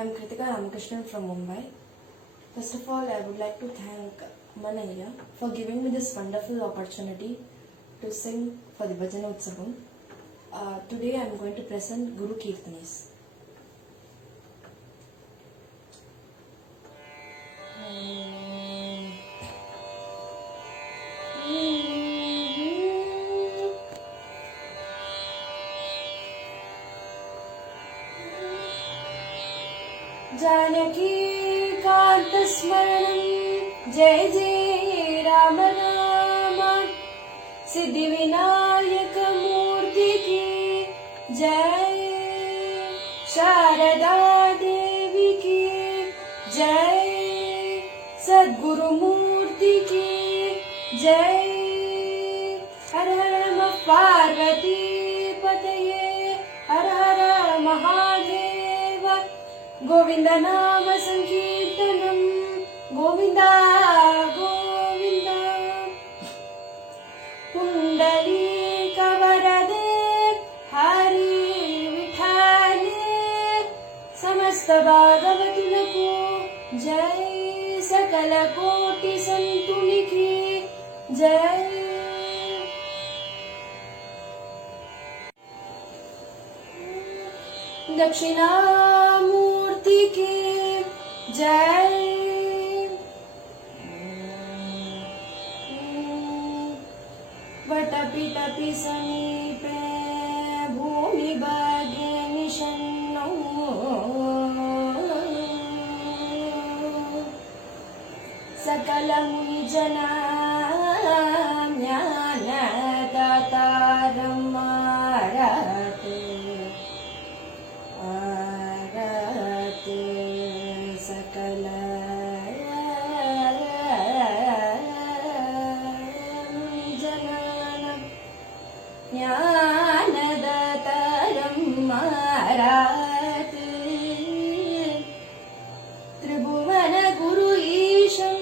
I am Kritika Ramakrishnan from Mumbai. First of all, I would like to thank Manaya for giving me this wonderful opportunity to sing for the Bhajan Utsavam. Today I am going to present Guru Kirtanis. Janaki Kant स्मरणं जय जय राम राम सिद्धि विनायक मूर्ति की जय शारदा देवी की जय सद्गुरु मूर्ति की जय हर हर नमः पार्वती पतये हर हर महादेव गोविंद नाम संकीर्तनम गोविंदा गोविंदा कुंडली कवरदे हरि विठाले समस्त भागवतुలకు जय सकल कोटि संतुनिकी जय दक्षिणामूर्ति की जय वटपिटपि समीपे भूमि भागे निषन्नौ सकल मुनि जना ज्ञान दातारम् सकल जनानं ज्ञानदातारम् आराते त्रिभुवन गुरु ईशं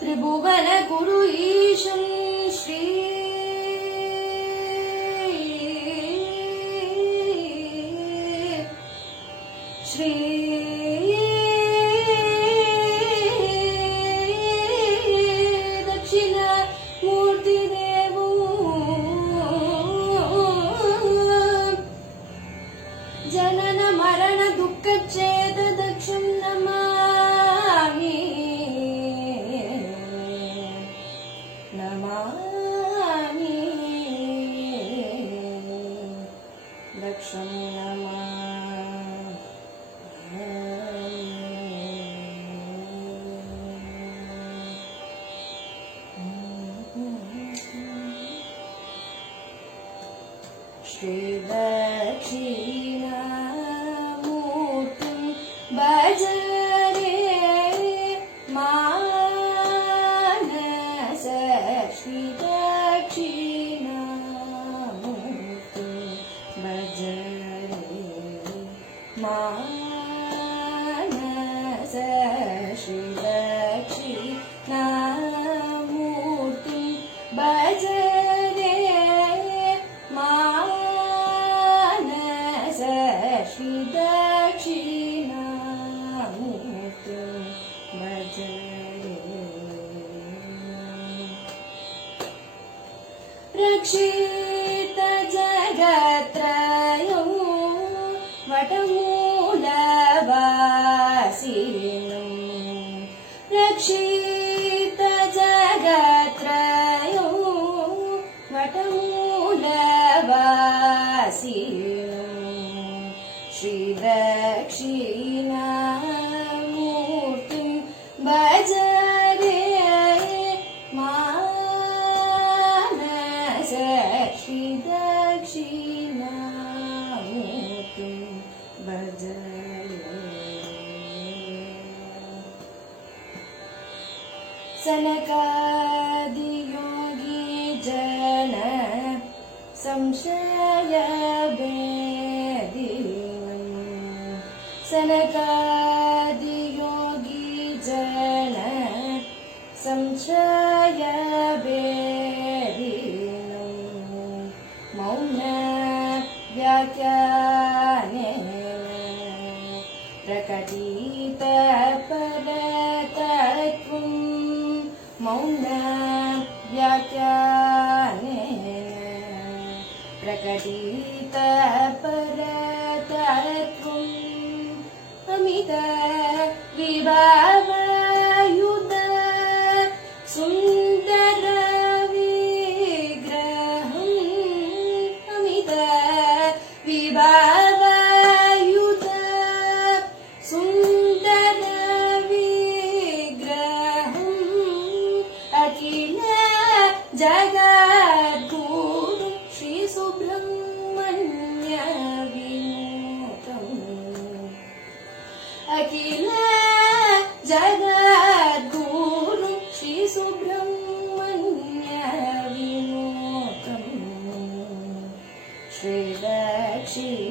त्रिभुवन गुरु ईशं श्री श्री दक्षिण मूर्ति देवो जनन मरण दुःख छेद दक्षं नमामि नमामि दक्षं नमामि श्री दक्षिणामूर्तिं भज रे मानस श्री दक्षिणामूर्तिं भज रे मानस श्री दक्षिणामूर्तिं भज श्री दक्षिणामूर्तिं भज रक्षित जगत्रयं वटमूलवासिनं रक्षित जगत्रयं वटमूलवासिनं श्री दक्षिणामूर्तिं भज रे मानस श्री दक्षिणामूर्तिं भज सनकादि योगी जन संशय सनकादि योगी जन संशय भेदिनं मौन व्याख्यानेन प्रकटित परतत्त्वं मौन व्याख्यानेन प्रकटित परतत्त्वम् अमित विभावयुत सुन्दर विग्रहम् अमित विभावयुत सुन्दर विग्रहम् अखिल जगद्गुरु श्री सुब्रह्मण्य विनुतम् अखिल जगद्गुरु श्री सुब्रह्मण्य विनुतम् श्री दक्षिणामूर्तिं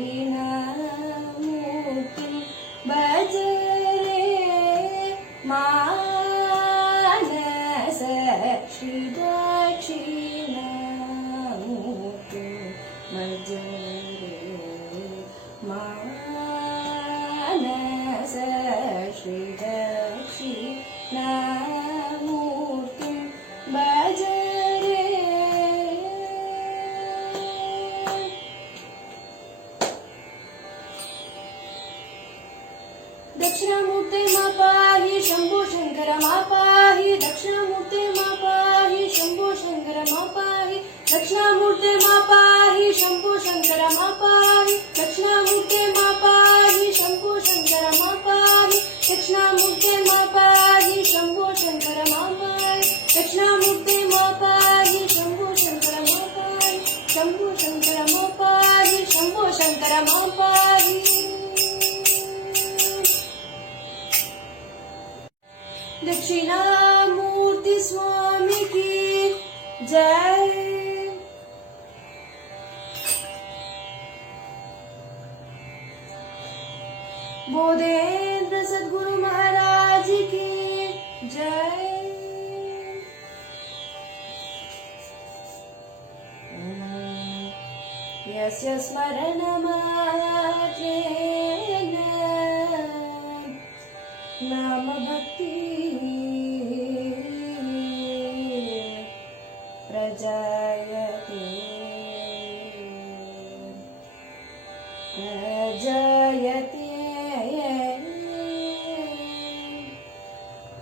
भज रे मानस श्री दक्षिणामूर्तिं भज रे मानस श्री दक्षिणामूर्तिं भज रे दक्षिणामूर्ते मा पाहि शंभो शंकर मा पाहि दक्षिणामूर्ते मा पाहि शंभो शंकर मा पाहि दक्षिणामूर्ते मा पाहि शंभो शंकर मा पाहि दक्षिणामूर्ते मा पाहि शंभो शंकर मा पाहि दक्षिणामूर्ते मा पाहि शंभो शंकर मा पाहि दक्षिणामूर्ते मा पाहि शंभो शंकर मा पाहि शंभो शंकर मा पाहि शंभो शंकर मा पाहि दक्षिणामूर्ति स्वामी की जय। बोधेंद्र सद्गुरु महाराज की जय। यस्य स्मरणमात्रेण नाम भक्ति प्रजायते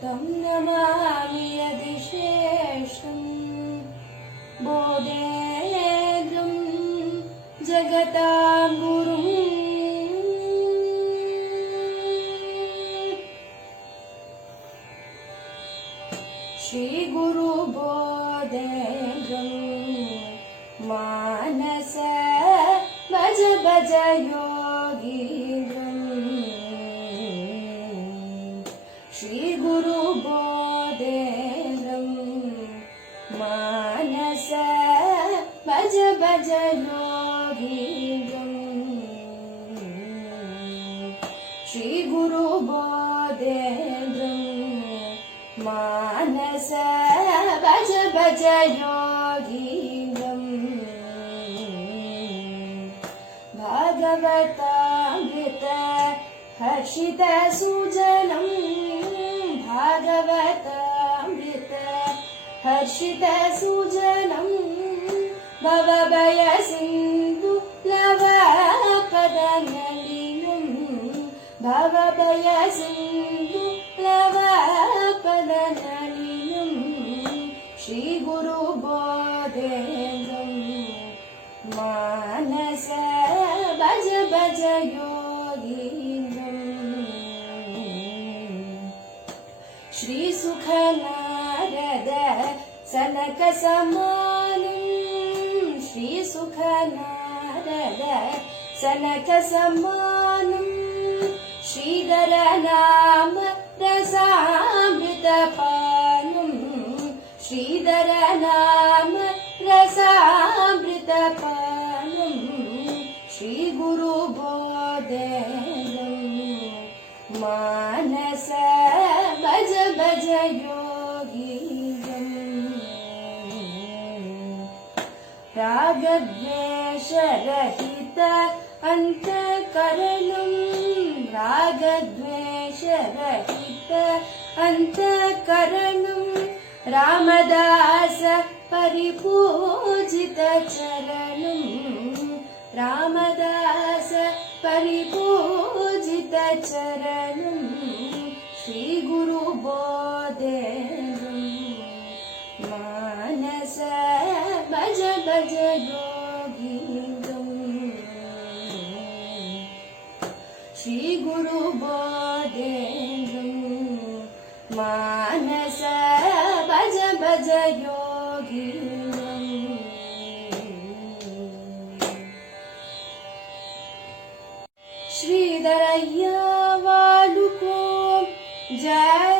तं नमामि यदिश्रेष्ठं बोधेन्द्रं जगतां गुरुम् श्री गुरु बोधेन्द्रं मानस भज भज योगीन्द्रम् श्री गुरु बोधेन्द्रं मानस भज भज योगीन्द्रम् श्री गुरु बोधेन्द्रं मानस भज भज योगीन्द्रम् भागवतामृत हर्षित सुजनं भागवतामृत हर्षित सुजनं भवभय सिन्धु लवपदनलिनं भवभय सिन्धु लवपदनलिनं श्री गुरु बोधेन्द्रं मानस भज भज योगीन्द्रम् श्री सुख नारद सनक समानं श्री सुख नारद सनक समानं श्रीधर नाम रसामृतपानं श्रीधर नाम रसामृतपानं श्री गुरु बोधेन्द्रं मानस भज भज योगी रागद्वेषरहित अन्तःकरणं रागद्वेषरहित अन्तःकरणं रामदास परिपूजित चरणं रामदास परिपूजित चरणं श्री गुरु बोधेन्द्रं मानस भज भज गोविन्दं श्री गुरु बोधेन्द्रं मानस भज भज योगीन्द्रं श्रीधरय्या वालुको जय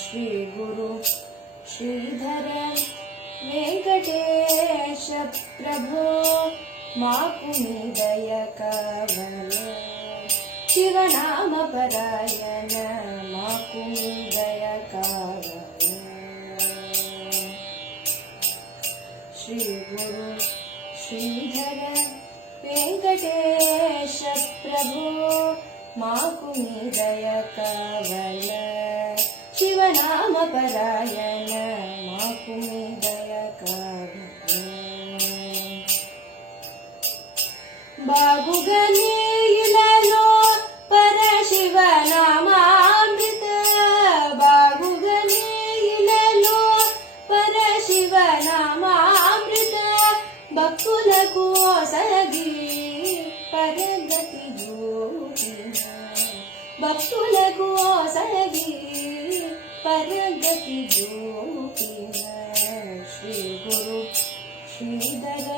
श्री गुरु श्रीधर वेंकटेश प्रभो माकुनिदय कवल शिवनाम परायण माकुनिदय कवल श्री गुरु श्रीधर वेंकटेश प्रभो माकुनिदय कवल शिवनाम परायण माकुनिदय कवल बागुगनीలలో परशिवनामामृत बागुगनीలలో परशिवनामामृत భక్తులకు సగి పరగతి జోగిన భక్తులకు సగి పరగతి జోగిన శ్రీ గురు శ్రీధర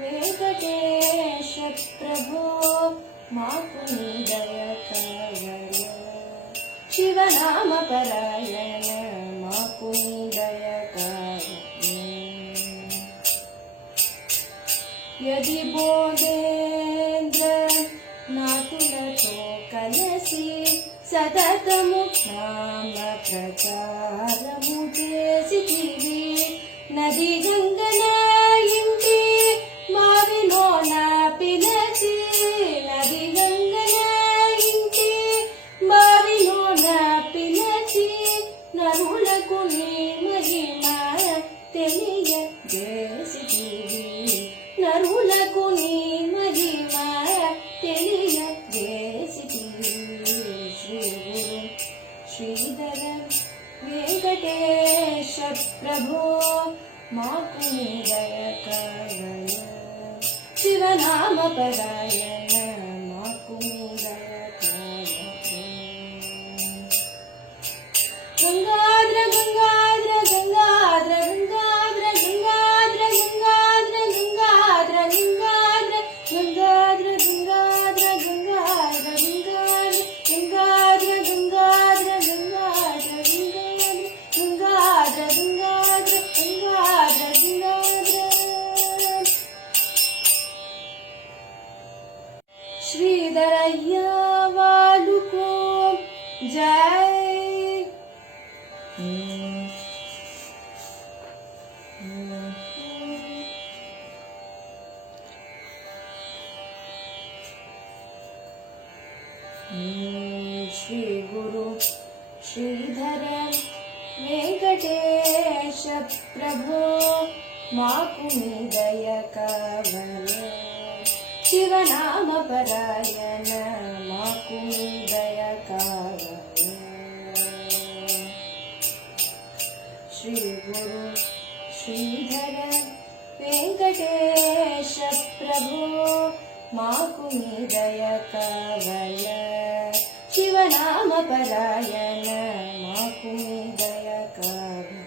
वेंकटेश प्रभो माकुनिदय कवल शिवनाम परायण माकुनिदय कवल यदि बोधेन्द्र नाकुलतो कलसी सततमु नाम प्रचारमु చేసితివి नदी गंगन इंटी మావిలోన పిలచి నది గంగన ఇంటి మావిలోన పిలచి నరులకు నీ మహిమ తెలియజేసితివి నరులకు నీ మహిమ తెలియజేసితివి శ్రీ గురు శ్రీధర వెంకటేశ ప్రభో माकुनिदय कवल शिवनाम परायण माकुनिदय कवल गंगाधर गंगाधर गंगाधर गंगाधर गंगाधर गंगाधर गंगाधर गंगाधर गंगाधर गंगाधर गंगाधर गंगाधर गंगाधर गंगाधर गंगाधर श्रीधरय्या वालुको जय श्री गुरु श्रीधर वेंकटेश प्रभो माकुनिदय कवल शिवनाम परायण माकुनिदय कवल श्री गुरु श्रीधर वेंकटेश प्रभो माकुनिदय कवल शिवनाम परायण माकुनिदय कवल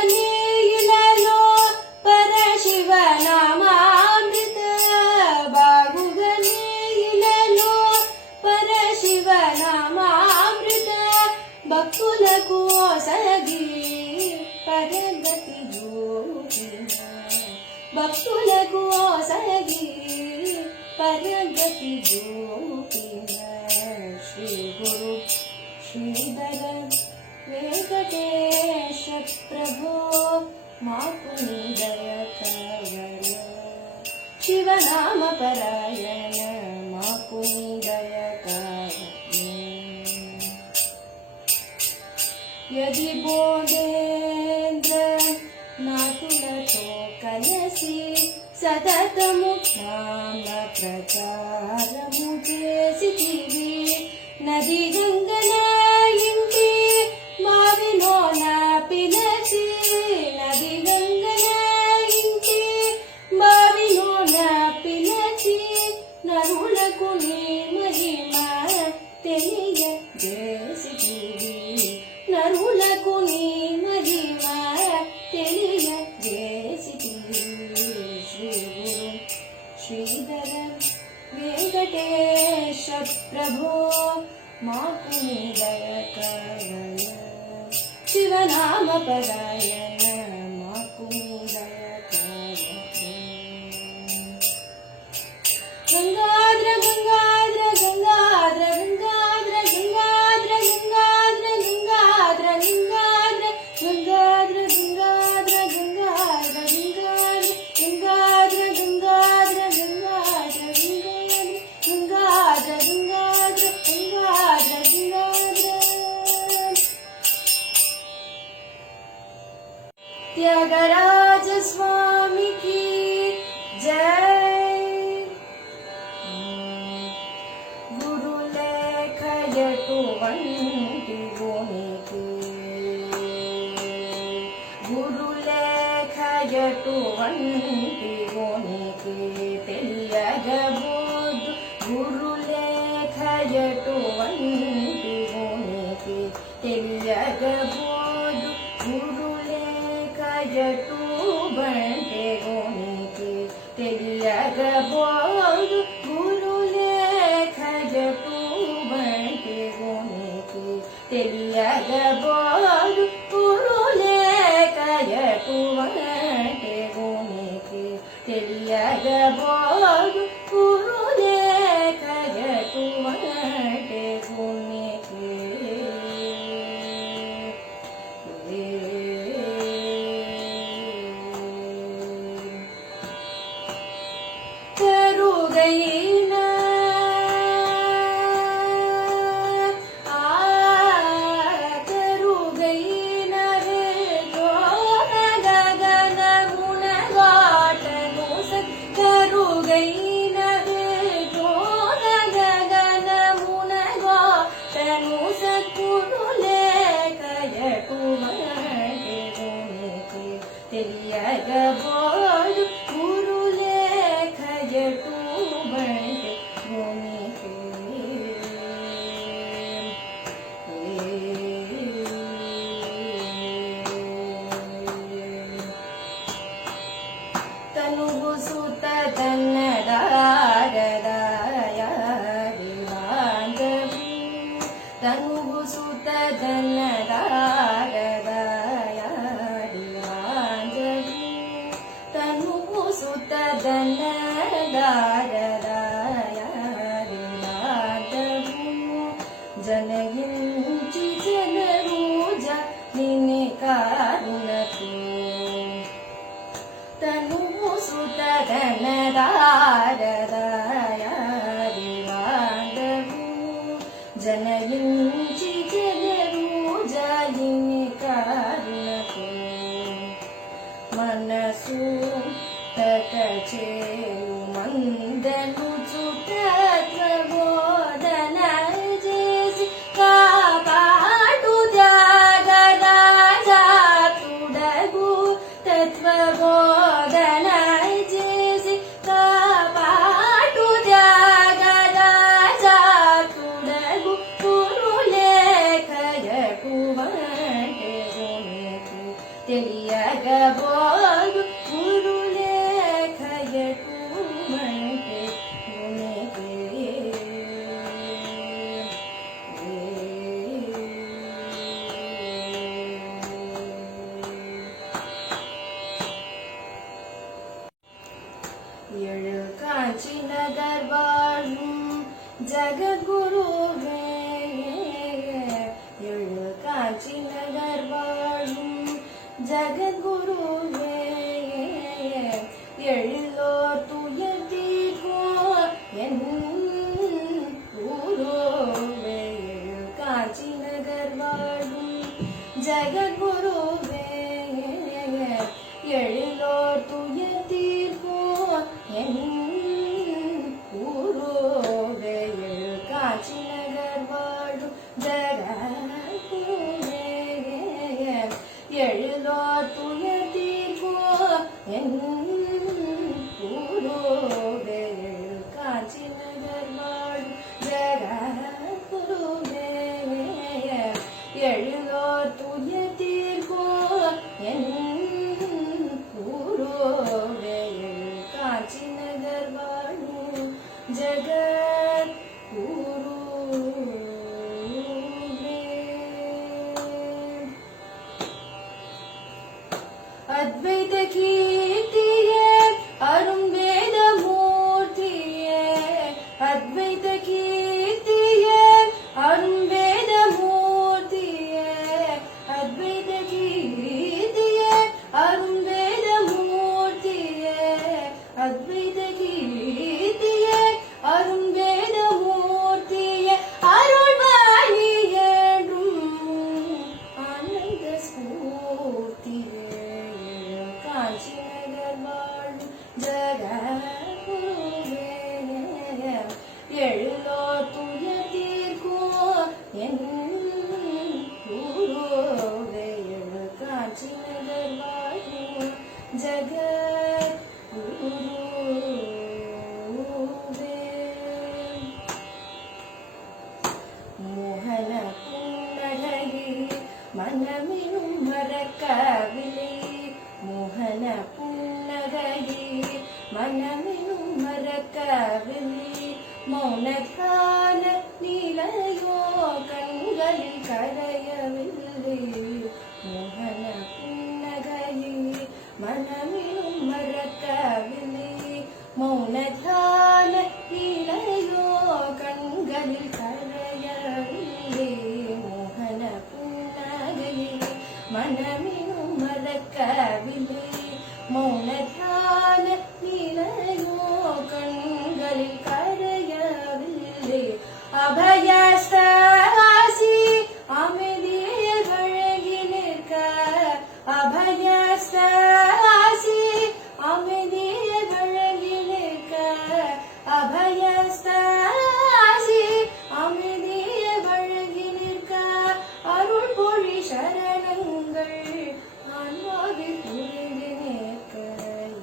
బాగుగనీలలో పరశివనామామృత బాగుగనీలలో పరశివనామామృత భక్తులకు సగి పరగతి జోగి భక్తులకు ఓసగి పరగతి గోపిన శ్రీ గురు శ్రీధర వెంకటేశ ప్రభో మాకు దయ కరుణ శివనామ పరాయణ మాకు దయ కరుణ యది బోధేంద్ర నాతులతో కలసి సతతము జ్ఞాన ప్రచారము చేసితివి నది గంగన ఇంటి మావిలోన పిలచి నది గంగన ఇంటి మావిలోన పిలచి నరులకు నీ మహిమ తెలియజేసితివి నరులకు నీ మహిమ తెలియజేసితివి శ్రీ గురు శ్రీధర వెంకటేశ ప్రభో మాకు దయ కరుణ శివనామ పరాయణ మాకు దయ కరుణ గంగాద్ర గంగాద్ర గంగాద్ర గంగాద్ర గంగాద్ర గంగాద్ర గంగాద్ర గంగాద్ర గంగాద్ర గంగాద్ర గంగాద్ర గంగాద్ర గంగాద్ర గంగాద్ర గంగాద్ర గంగాద్ర గంగాద్ర గంగాద్ర గంగాద్ర త్యాగరాజ స్వామికి జై గురులేఖయటువంటి గునికి గురులేఖయటువంటి గునికి తెలియగబోదు గురులేఖయటువంటి గునికి తెలియగబోదు గురులేఖయటు బంటే గునికి తెలియగబోదు గురులేఖయటు బంటే గునికి తెలియగబోదు గురులేఖయటు బంటే గునికి తెలియగబోదు గురులేఖయటు బంటే గునికి కరుగైన కరుగైన రేజోన గగనమున వాటను కరుగైన రేజోన గగనమున వాటను సత్కురులేఖయటు బంటే గునికి తెలియగబోదు గురులేఖయటు బంటే గునికి తనుగు సుత తన్నదారదాయ దివాంగము తనుగు సుత తన్నదారదాయ దివాంగము తనుగు సుత తన్నదారదాయ దివాంగము జనయించి జనరూజ నిన్నే కారుణకు తనుగు సుత తన్నదారదాయ దివాంగము జనయించి జనరూజ నిన్నే కారుణకు మనసు తకచేయు మందను చుట్టత్వబోధన చేసి కాపాడు త్యాగరాజాతుడగు తత్వబోధన చేసి కాపాడు త్యాగరాజాతుడగు గురులేఖయటు బంటే గునికి తెలియగబోదు గురులేఖయటు బంటే గునికి ஜகத்குருவே எழு காட்சி நகர் வாழும் ஜகத்குருவே எழிலோ துயர் தீர்க்கும் என் குருவே எழு காட்சி நகர் வாழும் ஜகத்குருவே எழிலோ துயர் தீர்க்கும் என் குருவே எழு காட்சி நகர் வாழும் ஜகத்குருவே எழிலோ துயர் தீர்க்கும் என் குருவே எழு காட்சி நகர் வாழும் ஜகத்குருவே எழிலோ துயர் தீர்க்கும் என் குருவே எழு காட்சி நகர் வாழும் ஜகத் குருவே அத்வைத கீர்த்தியே அரும் வேத மூர்த்தியே அத்வைத கீர்த்தியே அரும் வேத மூர்த்தியே அத்வைத கீர்த்தியே அரும் வேத மூர்த்தியே அத்வைத கீர்த்தியே அரும் வேத மூர்த்தியே அருள்வாணி என்றும் ஆனந்த ஸ்பூர்த்தியே காஞ்சி நகர் வாழும் ஜகத்குருவே எழிலோ துயர் தீர்க்கும் என் குருவே எழு காஞ்சி நகர் வாழும் ஜகத்குருவே மோகன புன்னகையில் மனமினும் மறக்கவில்லை மோகன புன்னகையில் மனமினும் மறக்கவில்லை மௌனத்தான நிலையோ கண்களில் கரையவில்லை மோகன புன்னகையில் மனமினும் மறக்கவில்லை மௌனத்தான நிலையோ கண்களில் கரையவில்லை மோகன புன்னகையில் மனமினும் மறக்கவில்லை மௌனத்தான நிலையோ கண்களில் கரையவில்லை அபயஸ்தாசி அமைதியை வழங்கி நிற்க அபயஸ்தாசி அமைதியை வழங்கி நிற்க அபயஸ்தாசி அமைதியை வழங்கி நிற்க அருள் பொழி சரணங்கள் ஆன்மாவில் புரிந்து நிற்க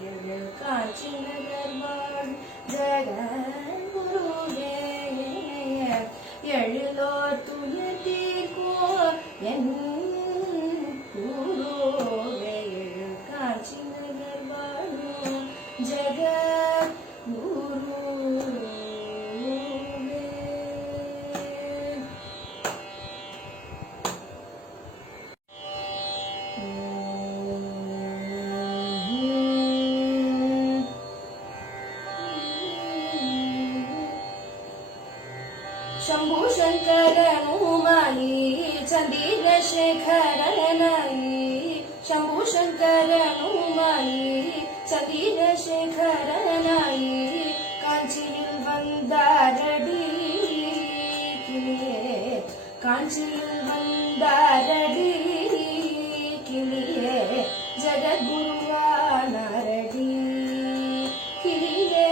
எழு காட்சி நகர் வாழ் ஜகத்குருவே எழிலோ துயர் தீர்க்கும் என் குருவே எழு காட்சி நகர் வாழும் ஜகத்குருவே शंभु शंकरनुमाई चंदीरशेखरनाई शंभु शंकरनुमाई चंदीरशेखरनाई कांचिயில் வந்தாரடி கிளியே காஞ்சியில் வந்தாரடி கிளியே ஜகத்குருவானாரடி கிளியே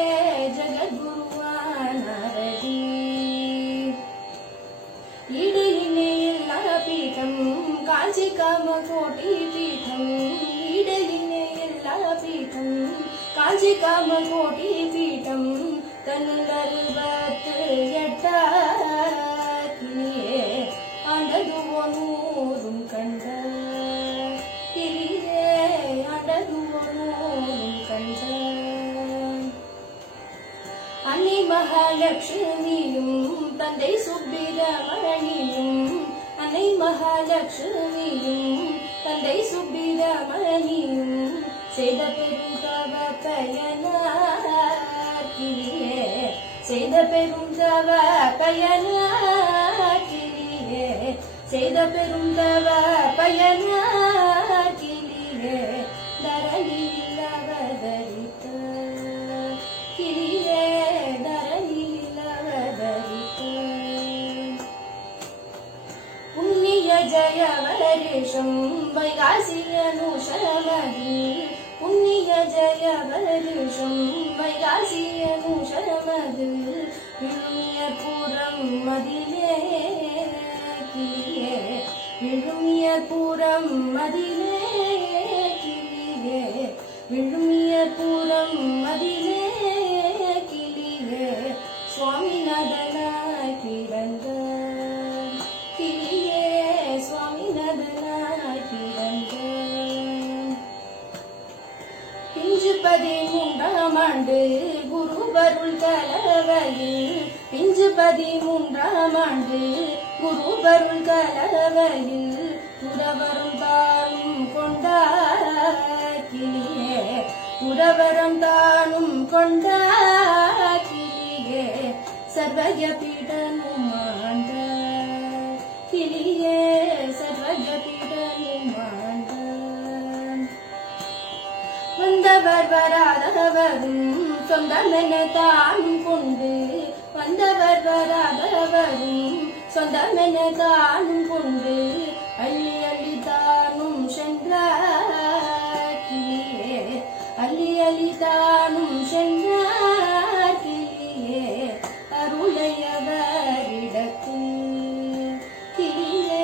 ஜகத்குருவானாரடி இடையினையில்லா பீடம் காஞ்சி காமகோட்டி பீடம் இடையினையில்லா பீடம் காஞ்சி காமகோட்டி பீடம் தன்னிலருபத்து எட்டாக்கினியே ஆண்டதுவோ நூறும் கண்ட கிளியே ஆண்டதுவோ நூறும் கண்ட அன்னை மகாலட்சுமியும் தந்தை சுப்பிரமணியும் அன்னை மகாலட்சுமியும் தந்தை சுப்பிரமணியும் செய்த பெரும் தவ பயனார் கிளியே செய்த பெரும் தவ பயனாக்கிலியே செய்த பெரும் தவ பயனாக்கிலியே தரணியில் அவதரித்த கிளியே தரணியில் அவதரித்த புண்ணிய ஜய வருஷம் வைகாசி அனுஷமதி புண்ணிய ஜய வருஷம் வைகாசி அனுஷமது விழுமிய பூரம் மதிலே கிளியே விழுமிய பூரம் மதிலே கிளியே விழுமிய பூரம் மதிலே கிளியே சுவாமிநாதனாய் பிறந்த கிளியே சுவாமிநாதனாய் பிறந்த பிஞ்சு 13ஆம் ஆண்டு குருபருள் கலவையில் பிஞ்சு 13ஆம் ஆண்டு குருபருள் கலவையில் புறவரும் தானும் கொண்டார் கிளியே புறவரம் தானும் கொண்டார் கிளியே சர்வஜ பீடனும் ஆண்ட கிளியே சர்வஜ பீடனும் ஆண்ட வந்தவர் வராதவரும் சொந்தமென தானும் கொண்டு வந்தவர் வராதவரும் சொந்தமென தானும் கொண்டு அள்ளி அள்ளி தானும் சென்றார் கிளியே அள்ளி அள்ளி தானும் சென்றார் கிளியே அருளையவரிடத்தில் கிளியே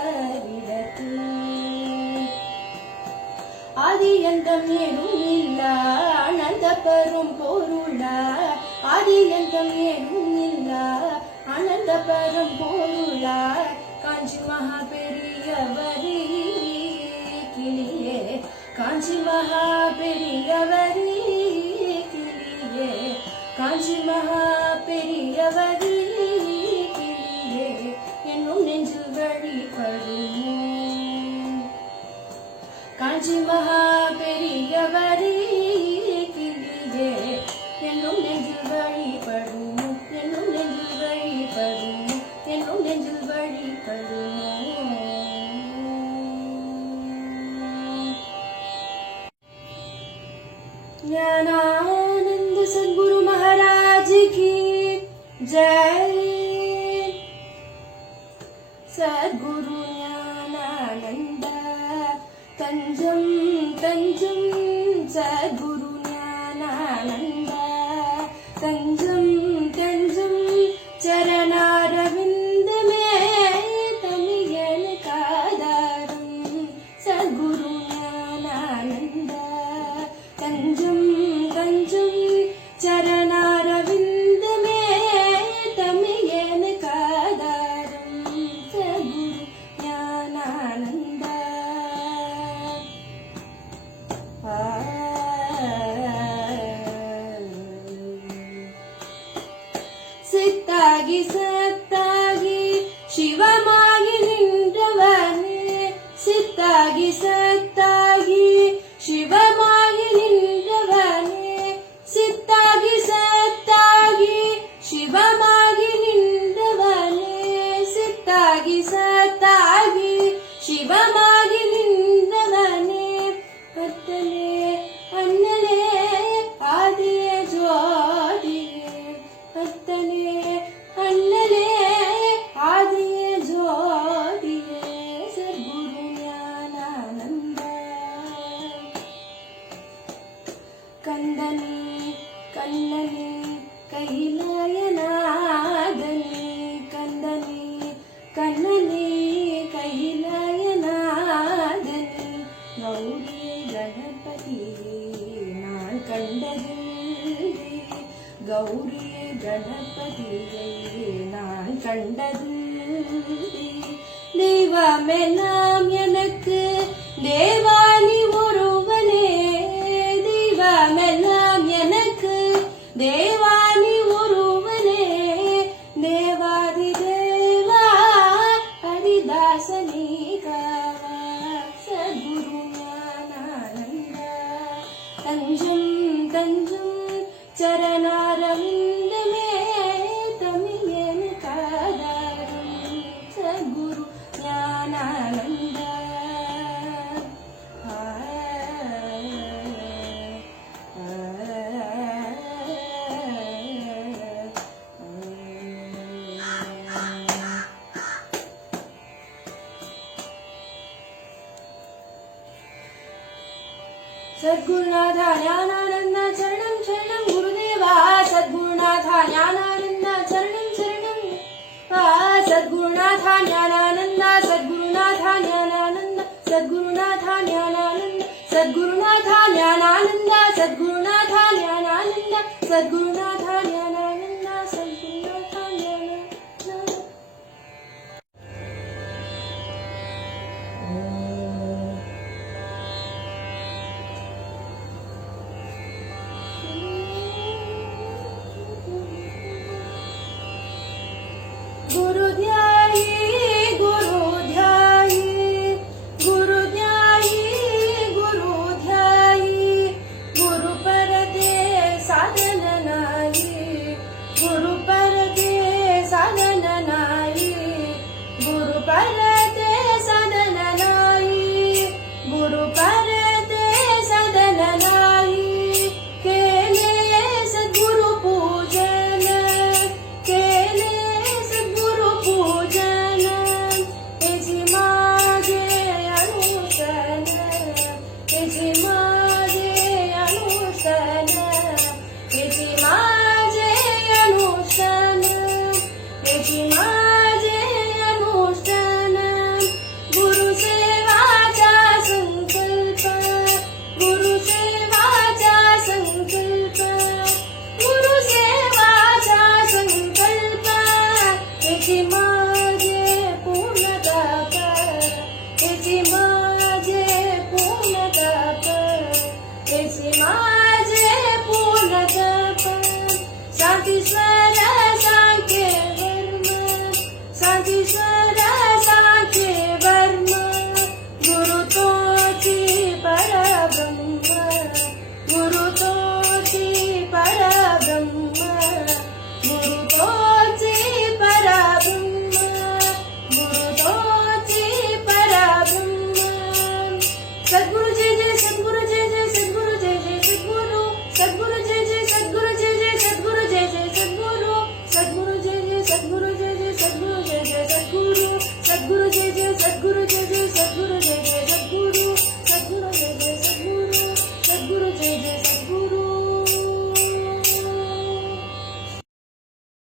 அருளையவரிடத்தில் ஆதி அந்தம் ஏதும் இல்ல அனந்த பெரும் பொருளா ஆதி அந்தம் ஏதும் இல்ல அனந்த பெரும் பொருளா காஞ்சி மகா பெரியவரே கிளியே காஞ்சி மகா பெரியவரே கிளியே காஞ்சி மகா பெரியவரே கிளியே என்னும் நெஞ்சில் வழிபடுமோ காஞ்சி மகா பெரியவரே கிளியே என்னும் நெஞ்சில் வழிபடுமோ என்னும் நெஞ்சில் வழிபடுமோ என்னும் நெஞ்சில் வழிபடுமோ ஞானானந்த சத்குரு மகாராஜ் கி ஜெய் சத்குரு ஞானானந்த தஞ்சம் தஞ்சம் சத்குரு ஞானானந்த தஞ்சம் தஞ்சம் சரணாரவிந்தமே தமிழன காதாரம் சத்குரு ஞானானந்த தஞ்சம் தஞ்சம் சரணாரவிந்தமே தமிழன காதாரம் சத்குரு ஞானானந்த சித்தாகி சத்தாகி சிவமாகி நின்றவனே சித்தாகி சத்தாகி சிவமாகி நின்றவனே சித்தாகி சத்தாகி சிவமாகி நின்றவனே சித்தாகி சத்தாகி சிவமாகி நின்றவனே அத்தனே அண்ணலே ஆதிய ஜோதியே அத்தனே அண்ணலே ஆதிய ஜோதியே சத்குரு ஞானானந்த கந்தனே கண்ணனே கைலாயநாதனே கந்தனே கண்ணனே கைலாயநாதனே கௌரி கணபதியே நான் கண்டதில்லை கௌரி கணபதியை நான் கண்டதில்லை தெய்வமெல்லாம் எனக்கு தேவானி ஒருவனே தெய்வமெல்லாம் எனக்கு தேவானி ஒருவனே தேவாதி தேவா ஹரிதாசனே காவா சத்குரு ஞானானந்த தஞ்சம் தஞ்சம் चरणारविंद में तमियन कादारम सद्गुरु ज्ञानानंद सद्गुरुनाथा ज्ञानानंद चरणं शरणं गुरुदेवा सद्गुरुनाथा ज्ञानानंद चरणं शरणं सद्गुरुनाथा ज्ञानानंद सद्गुरुनाथा ज्ञानानंद सद्गुरुनाथा ज्ञानानंद सद्गुरुनाथा ज्ञानानंद सद्गुरुनाथा ज्ञानानंद सद्गुरुनाथा ज्ञानानंद सद्गुरुनाथा ज्ञानानंद गुरु ध्याई गुरु ध्याई गुरु ध्याई गुरु ध्याई गुरु परदे साधन नाही गुरु परदे साधन नाही गुरु परदे साधन नाही गुरु परदे साधन नाही केले सद्गुरु पूजन केले पूजन एजी माझे अनुसन एजी माझे अनुसन एजी माझे अनुसन एजी माझे अनुसन गुरुसेवाचा संकल्प गुरुसेवाचा संकल्प गुरुसेवाचा संकल्प एजी माझे पूर्णता कर एजी माझे पूर्णता कर एजी माझे पूर्णता कर शांती स्वर सांख्य वर्म शांती स्वर